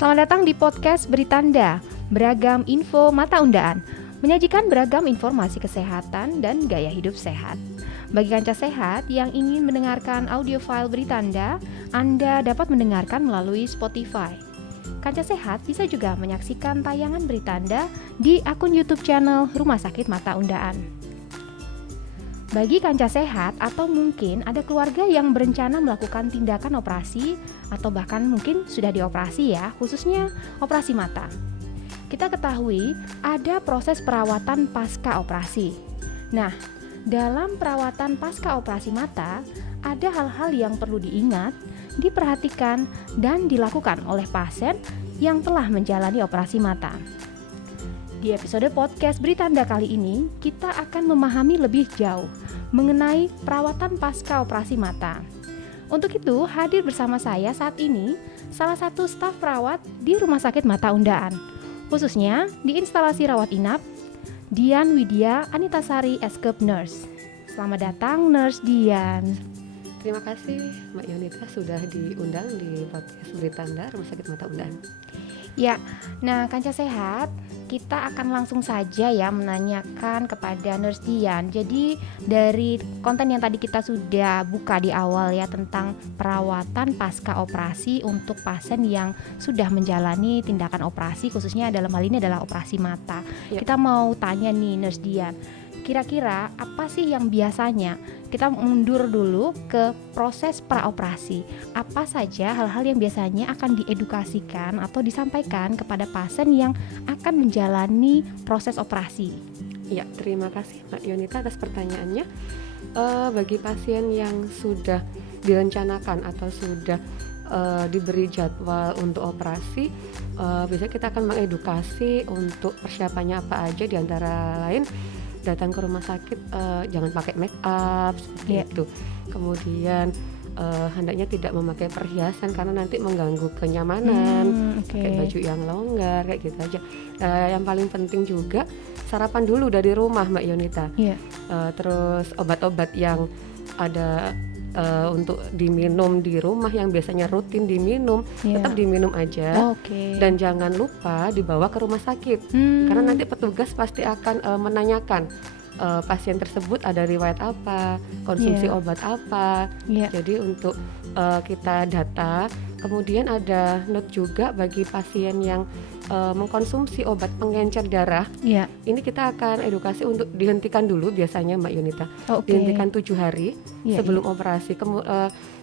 Selamat datang di podcast Beritanda, beragam info mata undaan, menyajikan beragam informasi kesehatan dan gaya hidup sehat. Bagi kanca sehat yang ingin mendengarkan audio file Beritanda, Anda dapat mendengarkan melalui Spotify. Kanca sehat bisa juga menyaksikan tayangan Beritanda di akun YouTube channel Rumah Sakit Mata Undaan. Bagi kanca sehat atau mungkin ada keluarga yang berencana melakukan tindakan operasi atau bahkan mungkin sudah dioperasi ya, khususnya operasi mata. Kita ketahui ada proses perawatan pasca operasi. Nah, dalam perawatan pasca operasi mata, ada hal-hal yang perlu diingat, diperhatikan, dan dilakukan oleh pasien yang telah menjalani operasi mata. Di episode podcast Beritanda kali ini, kita akan memahami lebih jauh mengenai perawatan pasca operasi mata. Untuk itu, hadir bersama saya saat ini salah satu staf perawat di Rumah Sakit Mata Undaan, khususnya di instalasi rawat inap, Dian Widya Anitasari Eskep Nurse. Selamat datang Nurse Dian. Terima kasih Mbak Yonita sudah diundang di podcast Beritanda Rumah Sakit Mata Undaan. Ya, nah kanca sehat, kita akan langsung saja ya menanyakan kepada Nurse Dian. Jadi dari konten yang tadi kita sudah buka di awal ya tentang perawatan pasca operasi untuk pasien yang sudah menjalani tindakan operasi, khususnya dalam hal ini adalah operasi mata. Ya. Kita mau tanya nih Nurse Dian, kira-kira apa sih yang biasanya kita mundur dulu ke proses praoperasi? Apa saja hal-hal yang biasanya akan diedukasikan atau disampaikan kepada pasien yang akan menjalani proses operasi? Ya, terima kasih Mbak Yonita atas pertanyaannya. Bagi pasien yang sudah direncanakan atau sudah diberi jadwal untuk operasi, biasanya kita akan mengedukasi untuk persiapannya apa aja, diantara lain datang ke rumah sakit jangan pakai make up seperti itu. Kemudian hendaknya tidak memakai perhiasan karena nanti mengganggu kenyamanan. Pakai baju yang longgar kayak gitu aja. Yang paling penting juga sarapan dulu dari rumah Mbak Yonita. Terus obat-obat yang ada untuk diminum di rumah yang biasanya rutin diminum, tetap diminum aja. Dan jangan lupa dibawa ke rumah sakit, karena nanti petugas pasti akan menanyakan pasien tersebut ada riwayat apa, konsumsi obat apa. Jadi untuk kita data. Kemudian ada note juga bagi pasien yang mengkonsumsi obat pengencer darah. Ini kita akan edukasi untuk dihentikan dulu biasanya Mbak Yonita. Dihentikan 7 hari sebelum operasi.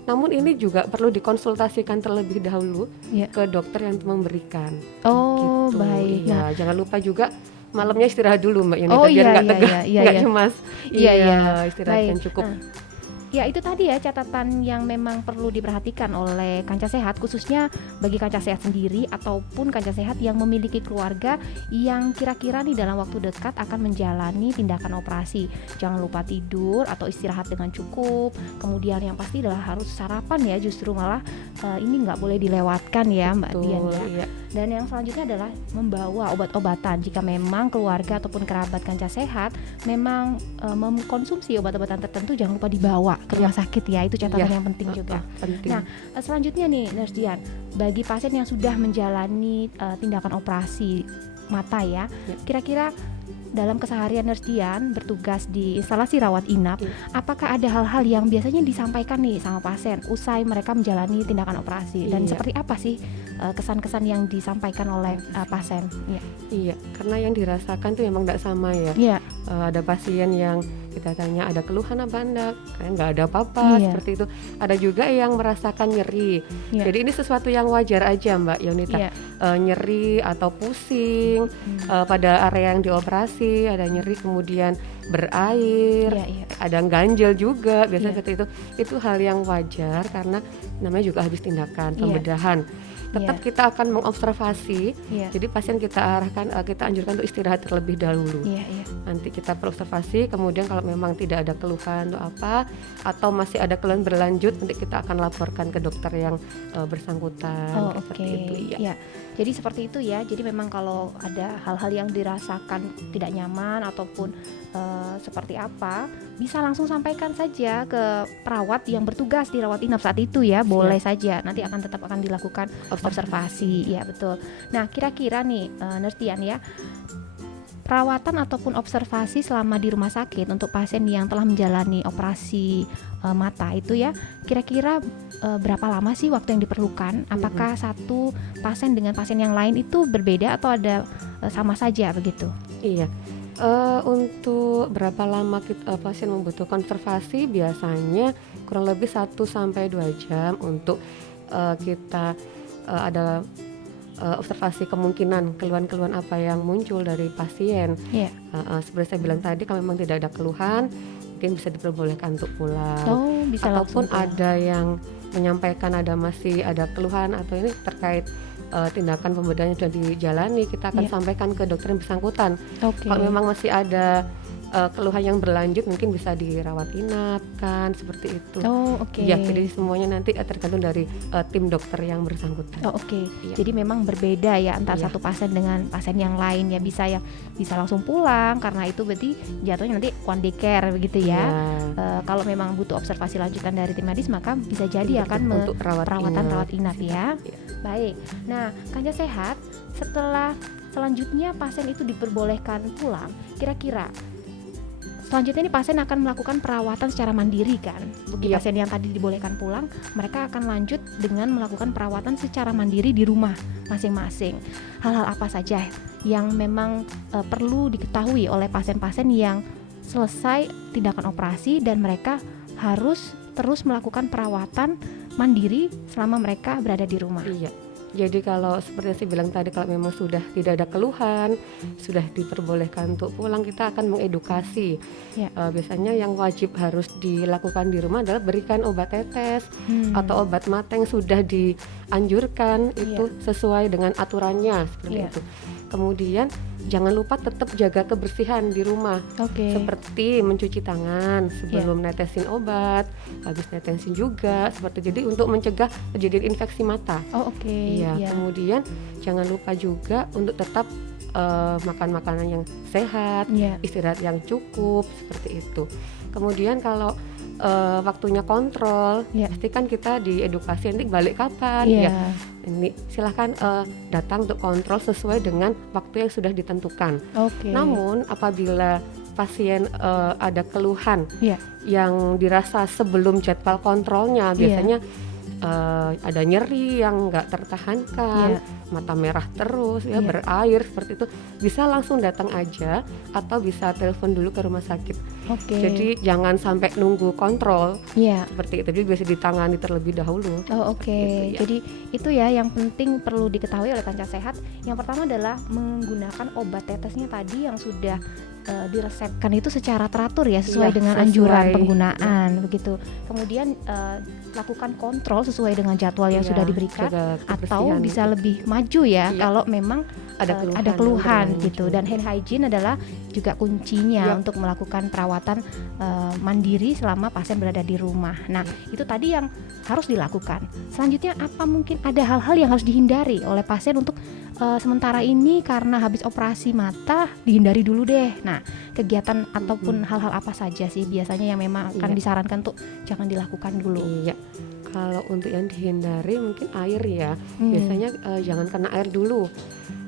Namun ini juga perlu dikonsultasikan terlebih dahulu ke dokter yang memberikan. Gitu. Baik. Iya, jangan lupa juga malamnya istirahat dulu Mbak Yonita biar nggak tegang, nggak cemas. Istirahat yang cukup. Ya itu tadi ya catatan yang memang perlu diperhatikan oleh kanca sehat, khususnya bagi kanca sehat sendiri ataupun kanca sehat yang memiliki keluarga yang kira-kira nih dalam waktu dekat akan menjalani tindakan operasi. Jangan lupa tidur atau istirahat dengan cukup. Kemudian yang pasti adalah harus sarapan ya, justru malah ini nggak boleh dilewatkan ya Mbak Dian ya. Dan yang selanjutnya adalah membawa obat-obatan jika memang keluarga ataupun kerabat kanca sehat memang mengkonsumsi obat-obatan tertentu, jangan lupa dibawa ke rumah sakit ya, itu catatan yang penting juga. Nah, selanjutnya nih Nurse Dian, bagi pasien yang sudah menjalani tindakan operasi mata ya, kira-kira dalam keseharian Nurse Dian bertugas di instalasi rawat inap, apakah ada hal-hal yang biasanya disampaikan nih sama pasien usai mereka menjalani tindakan operasi, dan seperti apa sih kesan-kesan yang disampaikan oleh pasien? Iya, karena yang dirasakan tuh memang tidak sama ya. Ada pasien yang kita tanya ada keluhan apa enggak, kayak nggak ada apa-apa seperti itu. Ada juga yang merasakan nyeri. Jadi ini sesuatu yang wajar aja Mbak Yonita. Nyeri atau pusing pada area yang dioperasi, ada nyeri kemudian berair, ada ganjel juga biasanya seperti itu. Itu hal yang wajar karena namanya juga habis tindakan pembedahan. Tetap kita akan mengobservasi. Jadi pasien kita arahkan, kita anjurkan untuk istirahat terlebih dahulu. Nanti kita perobservasi, kemudian kalau memang tidak ada keluhan atau apa, atau masih ada keluhan berlanjut, nanti kita akan laporkan ke dokter yang bersangkutan. Seperti itu. Jadi seperti itu ya. Jadi memang kalau ada hal-hal yang dirasakan tidak nyaman ataupun seperti apa, bisa langsung sampaikan saja ke perawat yang bertugas di rawat inap saat itu ya, boleh saja. Nanti tetap akan dilakukan observasi. Ya betul. Nah kira-kira nih Nurse Dian ya, perawatan ataupun observasi selama di rumah sakit untuk pasien yang telah menjalani operasi mata itu ya, kira-kira berapa lama sih waktu yang diperlukan? Apakah satu pasien dengan pasien yang lain itu berbeda atau ada sama saja begitu? Iya. Untuk berapa lama pasien membutuhkan observasi, biasanya kurang lebih 1-2 jam untuk kita ada observasi kemungkinan keluhan-keluhan apa yang muncul dari pasien. Seperti saya bilang tadi, kalau memang tidak ada keluhan, mungkin bisa diperbolehkan untuk pulang. Bisa ataupun ada yang menyampaikan masih ada keluhan atau ini terkait tindakan pembedahan yang sudah dijalani, kita akan sampaikan ke dokter yang bersangkutan. Kalau memang masih ada keluhan yang berlanjut, mungkin bisa dirawat inap kan, seperti itu. Ya, jadi semuanya nanti tergantung dari tim dokter yang bersangkutan. Jadi memang berbeda ya antara satu pasien dengan pasien yang lain ya, bisa langsung pulang karena itu berarti jatuhnya nanti one day care begitu ya. Kalau memang butuh observasi lanjutan dari tim medis, maka bisa jadi akan untuk perawatan rawat inap ya. Baik. Nah, Kanca Sehat, selanjutnya pasien itu diperbolehkan pulang, kira-kira selanjutnya ini pasien akan melakukan perawatan secara mandiri kan? Bagi pasien yang tadi dibolehkan pulang, mereka akan lanjut dengan melakukan perawatan secara mandiri di rumah masing-masing. Hal-hal apa saja yang memang perlu diketahui oleh pasien-pasien yang selesai tindakan operasi dan mereka harus terus melakukan perawatan mandiri selama mereka berada di rumah? Jadi kalau seperti yang saya bilang tadi, kalau memang sudah tidak ada keluhan, sudah diperbolehkan untuk pulang, kita akan mengedukasi. Biasanya yang wajib harus dilakukan di rumah adalah berikan obat tetes atau obat mata yang sudah dianjurkan, itu sesuai dengan aturannya, seperti itu. Kemudian jangan lupa tetap jaga kebersihan di rumah, seperti mencuci tangan sebelum netesin obat, habis netesin juga, seperti jadi untuk mencegah terjadi infeksi mata. Kemudian jangan lupa juga untuk tetap makan makanan yang sehat, istirahat yang cukup, seperti itu. Kemudian kalau waktunya kontrol, pastikan kita diedukasi nanti balik kapan ini silahkan datang untuk kontrol sesuai dengan waktu yang sudah ditentukan. Namun apabila pasien ada keluhan yang dirasa sebelum jadwal kontrolnya, biasanya ada nyeri yang nggak tertahankan, mata merah terus berair seperti itu, bisa langsung datang aja atau bisa telepon dulu ke rumah sakit. Jadi jangan sampai nunggu kontrol seperti itu, jadi bisa ditangani terlebih dahulu. Gitu, jadi itu ya yang penting perlu diketahui oleh Kanca Sehat. Yang pertama adalah menggunakan obat tetesnya tadi yang sudah diresepkan itu secara teratur ya, sesuai dengan anjuran penggunaan begitu. Kemudian lakukan kontrol sesuai dengan jadwal yang sudah diberikan, atau bisa lebih maju ya kalau memang ada keluhan gitu. Dan hand hygiene adalah juga kuncinya untuk melakukan perawatan mandiri selama pasien berada di rumah. Nah itu tadi yang harus dilakukan. Selanjutnya apa mungkin ada hal-hal yang harus dihindari oleh pasien untuk sementara ini karena habis operasi mata, dihindari dulu deh. Nah kegiatan ataupun hal-hal apa saja sih biasanya yang memang akan disarankan untuk jangan dilakukan dulu? Kalau untuk yang dihindari mungkin air ya, biasanya jangan kena air dulu.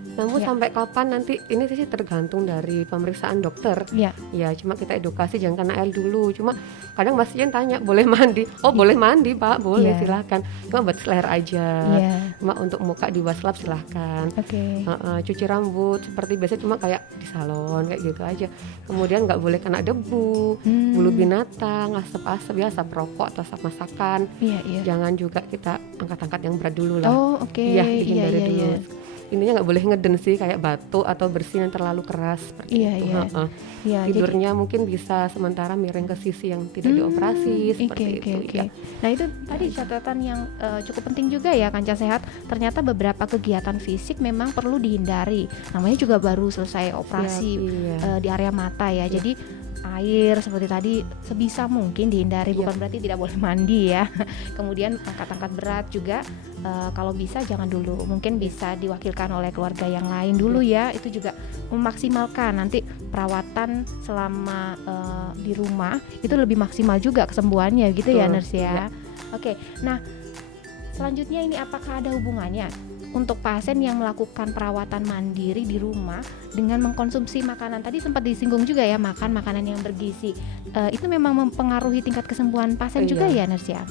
Namun sampai kapan nanti ini sih tergantung dari pemeriksaan dokter. Ya cuma kita edukasi jangan kena air dulu. Cuma kadang pasien tanya boleh mandi, boleh mandi Pak, boleh silakan. Cuma buat leher aja. Cuma untuk muka di waslap silakan. Cuci rambut seperti biasa cuma kayak di salon kayak gitu aja. Kemudian nggak boleh kena debu, bulu binatang, asap-asap ya, asap rokok atau asap masakan. Jangan juga kita angkat-angkat yang berat dulu lah. Dihindari dulu. Ininya nggak boleh ngeden sih, kayak batu atau bersin yang terlalu keras seperti itu. Tidurnya mungkin bisa sementara miring ke sisi yang tidak dioperasi seperti itu. Nah itu tadi catatan yang cukup penting juga ya Kanca Sehat. Ternyata beberapa kegiatan fisik memang perlu dihindari. Namanya juga baru selesai operasi di area mata ya. Jadi air seperti tadi sebisa mungkin dihindari, Iya. bukan berarti tidak boleh mandi ya. Kemudian angkat-angkat berat juga kalau bisa jangan dulu, mungkin bisa diwakilkan oleh keluarga yang lain dulu ya. Itu juga memaksimalkan nanti perawatan selama di rumah itu lebih maksimal juga kesembuhannya gitu ya Betul, nurse ya. iya. Oke, nah selanjutnya ini apakah ada hubungannya untuk pasien yang melakukan perawatan mandiri di rumah dengan mengkonsumsi makanan, tadi sempat disinggung juga ya, makan makanan yang bergizi, itu memang mempengaruhi tingkat kesembuhan pasien juga Iya. ya nurse ya?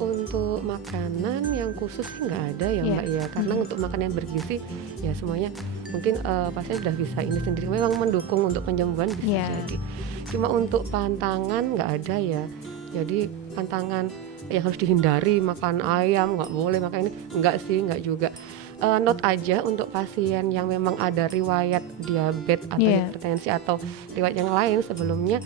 Untuk makanan yang khusus sih nggak ada ya Iya. Mbak ya, karena untuk makanan yang bergizi ya semuanya mungkin pasien sudah bisa ini sendiri, memang mendukung untuk penyembuhan bisa Iya. jadi. Cuma untuk pantangan nggak ada ya, jadi pantangan yang harus dihindari makan ayam, nggak boleh makan ini, nggak sih, nggak juga. Note aja untuk pasien yang memang ada riwayat diabetes atau Iya. hipertensi atau riwayat yang lain sebelumnya,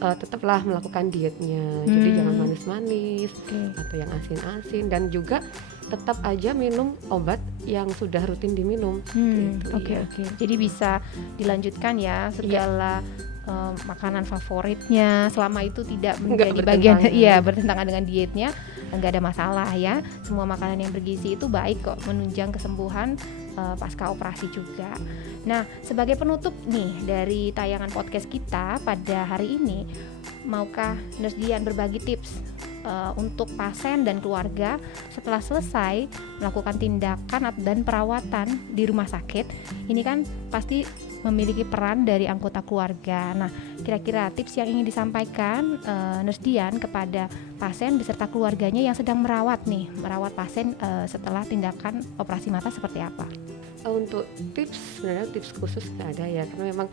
tetaplah melakukan dietnya. Jadi jangan manis-manis Oke. atau yang asin-asin, dan juga tetap aja minum obat yang sudah rutin diminum. Gitu, Oke iya. oke. Jadi bisa dilanjutkan ya segala makanan favoritnya selama itu tidak Nggak menjadi bagian bertentangan. bertentangan dengan dietnya, nggak ada masalah ya. Semua makanan yang bergizi itu baik kok, menunjang kesembuhan pasca operasi juga. Nah, sebagai penutup nih dari tayangan podcast kita pada hari ini, maukah Nurse Dian berbagi tips untuk pasien dan keluarga setelah selesai melakukan tindakan dan perawatan di rumah sakit? Ini kan pasti memiliki peran dari anggota keluarga. Nah, kira-kira tips yang ingin disampaikan Nurse Dian kepada pasien beserta keluarganya yang sedang merawat pasien setelah tindakan operasi mata seperti apa? Untuk tips, sebenarnya tips khusus nggak ada ya, karena memang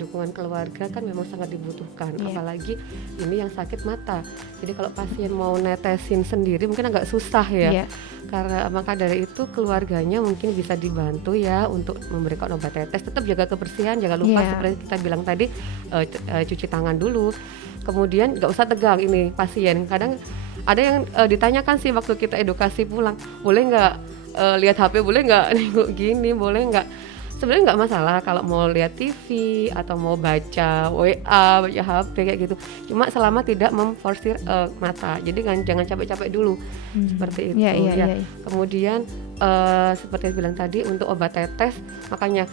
dukungan keluarga kan memang sangat dibutuhkan. Iya. Apalagi ini yang sakit mata, jadi kalau pasien mau netesin sendiri mungkin agak susah ya. Iya. Karena maka dari itu keluarganya mungkin bisa dibantu ya untuk memberikan obat tetes. Tetap jaga kebersihan, jangan lupa Iya. seperti kita bilang tadi, cuci tangan dulu. Kemudian nggak usah tegang ini pasien. Kadang ada yang ditanyakan sih waktu kita edukasi pulang, boleh nggak lihat HP, boleh nggak nengok gini, boleh nggak? Sebenarnya nggak masalah kalau mau lihat TV atau mau baca WA, baca HP kayak gitu. Cuma selama tidak memforsir mata. Jadi jangan capek-capek dulu seperti itu. Iya, iya, ya. iya. Kemudian seperti yang bilang tadi untuk obat tetes, makanya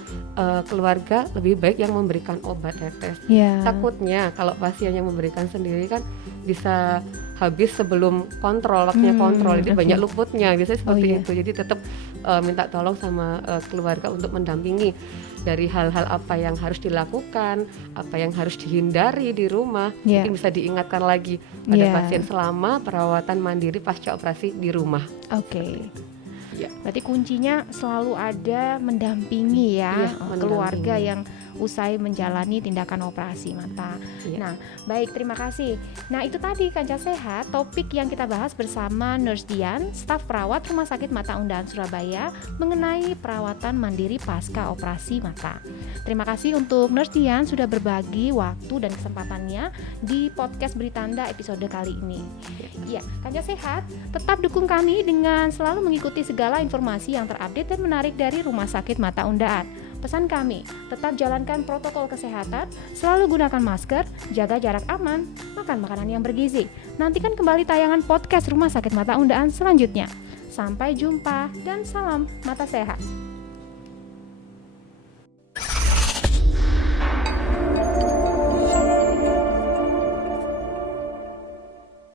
keluarga lebih baik yang memberikan obat tetes. Iya. Takutnya kalau pasien yang memberikan sendiri kan bisa habis sebelum kontrol, waktunya kontrol, jadi oke. banyak luputnya, biasanya seperti iya. itu. Jadi tetap minta tolong sama keluarga untuk mendampingi dari hal-hal apa yang harus dilakukan, apa yang harus dihindari di rumah. Iya. Mungkin bisa diingatkan lagi pada Iya. pasien selama perawatan mandiri pasca operasi di rumah. Oke. Ya. Berarti kuncinya selalu ada mendampingi ya, Iya, keluarga mendampingi. yang usai menjalani tindakan operasi mata. Iya. Nah, baik, terima kasih. Nah, itu tadi Kanca Sehat, topik yang kita bahas bersama Nurse Dian, staf perawat Rumah Sakit Mata Undaan Surabaya mengenai perawatan mandiri pasca operasi mata. Terima kasih untuk Nurse Dian sudah berbagi waktu dan kesempatannya di podcast Beritanda episode kali ini. Ya, Kanca Sehat, tetap dukung kami dengan selalu mengikuti segala informasi yang terupdate dan menarik dari Rumah Sakit Mata Undaan. Pesan kami, tetap jalankan protokol kesehatan, selalu gunakan masker, jaga jarak aman, makan makanan yang bergizi. Nantikan kembali tayangan podcast Rumah Sakit Mata Undaan selanjutnya. Sampai jumpa dan salam mata sehat.